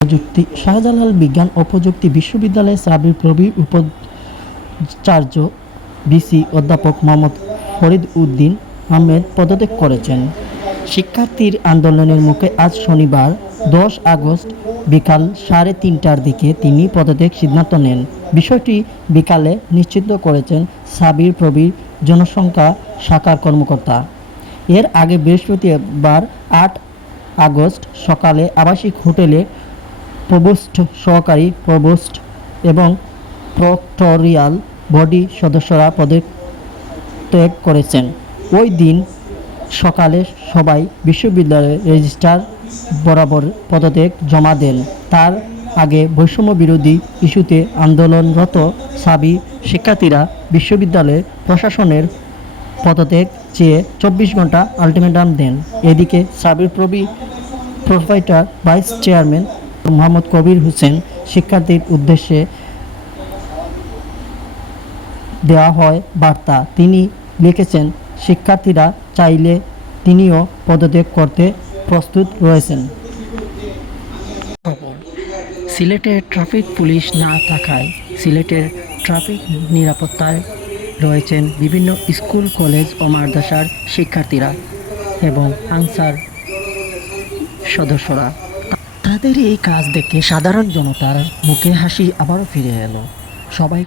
শাহজালাল বিজ্ঞান ও প্রযুক্তি বিশ্ববিদ্যালয়ের সাবির প্রবি উপাচার্য ভিসি অধ্যাপক মোহাম্মদ ফরিদ উদ্দিন আহমেদ পদত্যাগ করেছেন। শিক্ষার্থীর আন্দোলনের মুখে আজ শনিবার 10 আগস্ট বিকাল 3:30টার দিকে তিনি পদত্যাগ সিদ্ধান্ত নেন। বিষয়টি বিকালে নিশ্চিত করেছেন সাবির প্রবির জনসংখ্যা শাখার কর্মকর্তা। এর আগে বৃহস্পতিবার 8 আগস্ট সকালে আবাসিক হোটেলে প্রভোস্ট, সহকারী প্রভোস্ট এবং প্রক্টরিয়াল বডি সদস্যরা পদত্যাগ করেছেন। ওই দিন সকালে সবাই বিশ্ববিদ্যালয়ের রেজিস্ট্রার বরাবর পদত্যাগ জমা দেন। তার আগে বৈষম্য বিরোধী ইস্যুতে আন্দোলনরত সাবি শিক্ষার্থীরা বিশ্ববিদ্যালয় প্রশাসনের পদত্যাগ চেয়ে 24 ঘন্টা আলটিমেটাম দেন। এদিকে সাবির প্রোভাইডার ভাইস চেয়ারম্যান মোহাম্মদ কবির হোসেন শিক্ষার্থীর উদ্দেশ্যে দেওয়া হয় বার্তা। তিনি লিখেছেন, শিক্ষার্থীরা চাইলে তিনিও পদত্যাগ করতে প্রস্তুত রয়েছেন। সিলেটে ট্রাফিক পুলিশ না থাকায় সিলেটের ট্রাফিক নিরাপত্তায় রয়েছেন বিভিন্ন স্কুল, কলেজ ও মাদ্রাসার শিক্ষার্থীরা এবং আনসার সদস্যরা। তাদের এই কাজ দেখে সাধারণ জনতার মুখে হাসি আবারও ফিরে এলো। সবাই